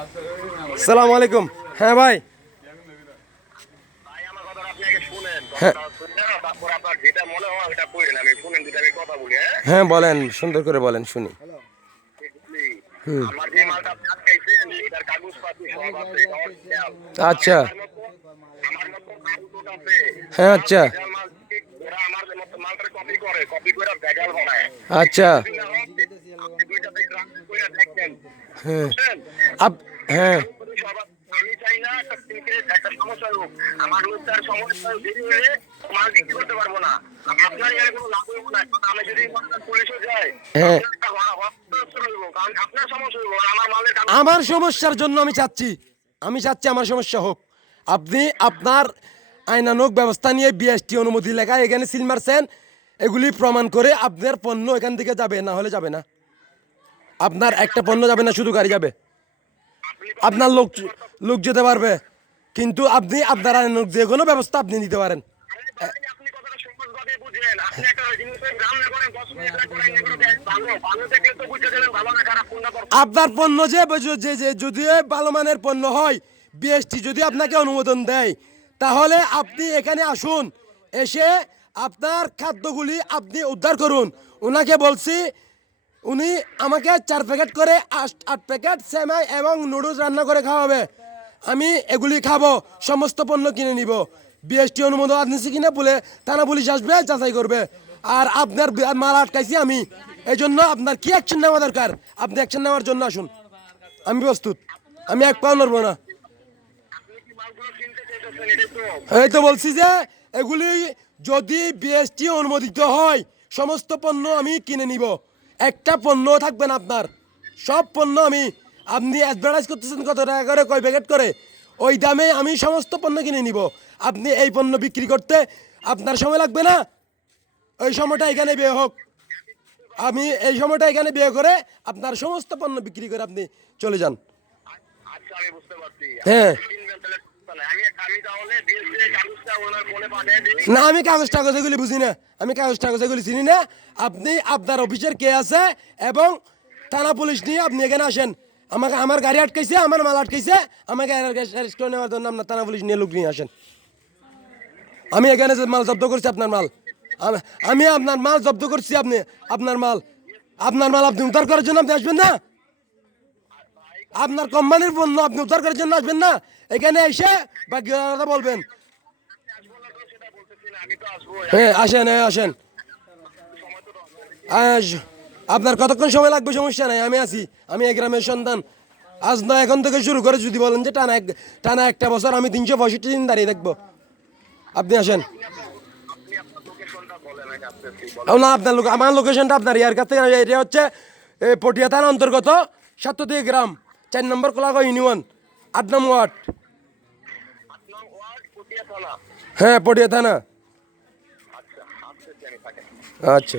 আসসালামু আলাইকুম। হ্যাঁ ভাই। হ্যাঁ হ্যাঁ বলেন, সুন্দর করে বলেন শুনি। হুম। আচ্ছা। হ্যাঁ আচ্ছা আচ্ছা। হ্যাঁ হ্যাঁ আমি চাই না একটা সমস্যা হোক। আমার লোকটার সমস্যা দেরি হলে মাল বিক্রি করতে পারবো না। আপনার এর কোনো লাভ হইব না। আমি যদি পুলিশে যাই হ্যাঁ। কারণ আপনার সমস্যা হইব আমার মালের আমার সমস্যার জন্য আমি চাচ্ছি আমার সমস্যা হোক। আপনি আপনার আইনানুগ ব্যবস্থা নিয়ে বিএসটি অনুমতি লেখা এখানে সিল মারছেন, এগুলি প্রমাণ করে আপনার পণ্য এখান থেকে যাবে, না হলে যাবে না। আপনার একটা পণ্য যাবে না, শুধু গাড়ি যাবে। আপনার লোক লোক যেতে পারবে, কিন্তু আপনি আপনার আইনানুগ যে কোনো ব্যবস্থা আপনি নিতে পারেন। আপনি কথাটা সহজভাবে বুঝেন। আপনি একটা জিনিস গ্রাম না করেন 10 মিনিট করেন এগুলো ভালো ভালো দেখে তো বুঝতে দেবেন ভালো না খারাপ কোনটা করবেন। আপনার পণ্য যে যদি ভালো মানের পণ্য হয়, বিএসটি যদি আপনাকে অনুমোদন দেয়, তাহলে আপনি এখানে আসুন, এসে আপনার খাদ্যগুলি আপনি উদ্ধার করুন। ওনাকে বলছি, উনি আমাকে 4 প্যাকেট করে 8 প্যাকেট সেমাই এবং নুডলস রান্না করে খাওয়াবে। আমি এগুলি খাবো, সমস্ত পণ্য কিনে নিব। বিএসটি অনুমোদন আনছি কিনা বলে থানা পুলিশ আসবে, যাচাই করবে। আর আপনার মাল আটকাইছি আমি, এই জন্য আপনার কি অ্যাকশন নেওয়া দরকার আপনি অ্যাকশন নেওয়ার জন্য আসুন। আমি প্রস্তুত, আমি এক পাও নড়বো না। আপনি কি মালগুলো কিনতে চাইতেছেন এটাই তো? এই তো বলছি যে এগুলি যদি বিএসটি অনুমোদিত হয়, সমস্ত পণ্য আমি কিনে নিব। একটা পণ্য থাকবে না আপনার, সব পণ্য আমি। আপনি অ্যাডভার্টাইজ করতেছেন কত টাকা করে, কয় প্যাকেট করে, ওই দামে আমি সমস্ত পণ্য কিনে নিব। আপনি এই পণ্য বিক্রি করতে আপনার সময় লাগবে না, ওই সময়টা এখানে ব্যয় হোক। আমি এই সময়টা এখানে ব্যয় করে আপনার সমস্ত পণ্য বিক্রি করে আপনি চলে যান। আচ্ছা আমি বুঝতে পারছি। হ্যাঁ। কিনবেন তাহলে আমি তাহলে বিএসসি কাগজটা ওনার ফোনে পাঠিয়ে দিই। না, আমি কাগজ টাগজ এগুলি বুঝি না, আমি কাগজ টাগজ এগুলি চিনি না। আপনি আপনার অফিসের কে আছে এবং থানা পুলিশ নিয়ে আপনি এখানে আসেন। আমাকে আমার গাড়ি আটকাইছে, আমার মাল আটকাইছে, আমাকে অ্যারেস্ট করে নেওয়ার জন্য আপনার থানা পুলিশ নিয়ে লোক নিয়ে আসেন। আমি এখানে যে মাল জব্দ করছি আপনার মাল, আমি আপনার মাল জব্দ করছি। আপনি আপনার মাল আপনি উদ্ধার করার জন্য আপনি আসবেন না। আপনার কোম্পানির পণ্য আপনি উদ্ধার করার জন্য আসবেন না, এখানে এসে বাকি কথা বলবেন। আসবো না তো সেটা বলতেছি না। আমি তো আসবো। হ্যাঁ আসেন, হ্যাঁ আসেন। সময় তো দরকার। আপনার কতক্ষণ সময় লাগবে সমস্যা নাই, আমি আছি। আমি এই গ্রামের সন্তান। আজ না এখন থেকে শুরু করে যদি বলেন যে টানা একটা বছর আমি 365 দিন দাঁড়িয়ে থাকবো, আপনি আসেন। আপনি আপনার লোকেশনটা বলেন আগে আসতেছি না, আপনার লোক আমার লোকেশনটা আপনার ইয়ার কাছে, এটা হচ্ছে পটিয়া থানা অন্তর্গত সাততী গ্রাম, 4 নম্বর কোলাগো ইউনিয়ন, 8 নম্বর ওয়ার্ড। আপনার ওয়ার্ড পটিয়া থানা। হ্যাঁ পটিয়া থানা। আচ্ছা আসতেছি আমি থাকেন। আচ্ছা।